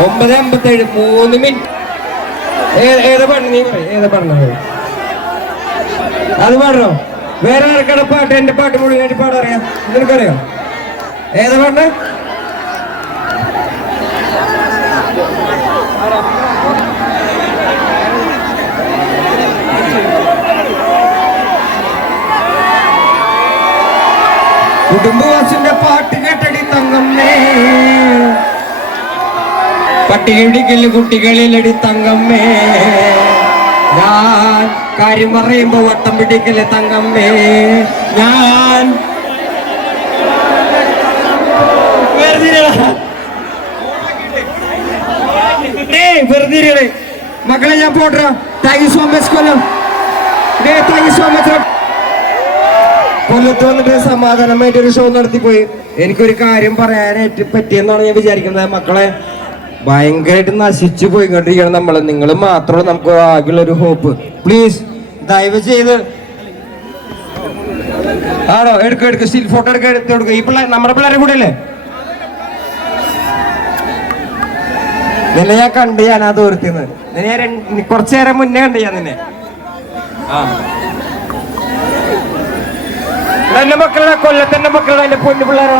9:57 3 minute. ഏതാ പാട്ട്? നീ ഏതാ പറഞ്ഞത്? അത് പാടണോ? വേറെ ആർക്കാണ് പാട്ട്? എന്റെ പാട്ട് മുഴുവനായിട്ട് പാടറിയാം. നിനക്കറിയോ ഏതാ പാട്ട്? കുടുംബവാസിന്റെ പാട്ട് കേട്ടടി തങ്കമ്മേ, പട്ടിയിടിക്കല് കുട്ടികളിലടി തങ്കമ്മേ, ഞാൻ കാര്യം പറയുമ്പോ വട്ടം പിടിക്കല് തങ്കമ്മേ, ഞാൻ വെറുതെ മക്കളെ. ഞാൻ പോട്ടാ. Thank you so much Kollam. Thank you so much. കൊല്ലത്ത് വന്നിട്ട് സമാധാനമായിട്ടൊരു ഷോ നടത്തിപ്പോയി. എനിക്കൊരു കാര്യം പറയാനായിട്ട് പറ്റിയെന്നാണ് ഞാൻ വിചാരിക്കുന്നത്. മക്കളെ, ഭയങ്കരമായിട്ട് നശിച്ചു പോയിക്കൊണ്ടിരിക്കണം നമ്മള്. നിങ്ങൾ മാത്രമേ നമുക്ക് ആകെയുള്ളൊരു ഹോപ്പ്. പ്ലീസ് ദയവ് ചെയ്ത് ആണോ എടുക്ക സ്റ്റിൽ ഫോട്ടോ എടുത്ത് കൊടുക്കുക. ഈ പിള്ളേർ നമ്മുടെ പിള്ളേരെ കൂടെ അല്ലേ? നിന്നെ ഞാൻ കണ്ട്, ഞാൻ ആ ദൂരത്തിന്ന് കുറച്ചു നേരം മുന്നേ കണ്ട് ഞാൻ നിന്നെ. എന്റെ മക്കളുടെ കൊല്ലത്തിന്റെ മക്കളുടെ എന്റെ പൊന്നു പിള്ളേരോ.